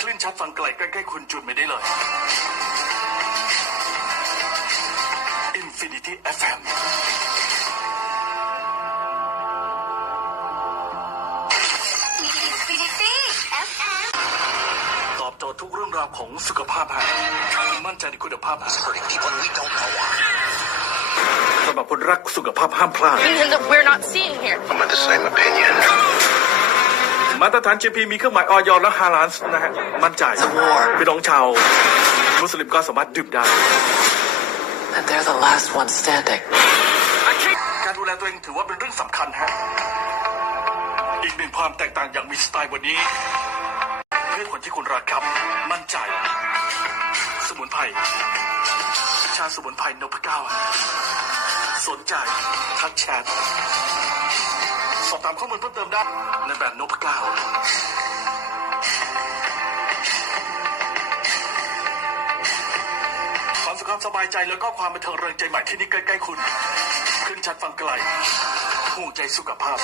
คลื่นชัดฟังไกลใกล้ๆคุณจุดไม่ได้เลย Infinity FM Infinity FM ตอบโจทย์ทุกเรื่องราวของสุขภาพฮะมั่นใจในคุณภาพฮะ hurting people and we don't know why. สำหรับคนรักสุขภาพห้ามพลาด Reason that we're not seeing here. I'm of the same opinion. มาตรฐาน GP มีเครื่องหมายออยและฮาลานส์นะฮะมั่นใจพี่น้องชาวมุสลิมก็สามารถดื่มได้ And they're the last ones standing. การดูแลตัวเองถือว่าเป็นเรื่องสำคัญฮะ อีกหนึ่งความแตกต่างอย่างมีสไตล์วันนี้เพื่อคนที่คุณรักครับ มั่นใจ สมุนไพร ชาสมุนไพรนพเก้า สนใจ ทักแชท สอบถามข้อมูลเพิ่มเติมได้ในแบบนพเก้าความสุขความสบายใจแล้วก็ความบันเทิงเริงใจใหม่ที่นี่ใกล้ๆคุณ ขึ้นชัดฟังไกลห่วงใจสุขภาพ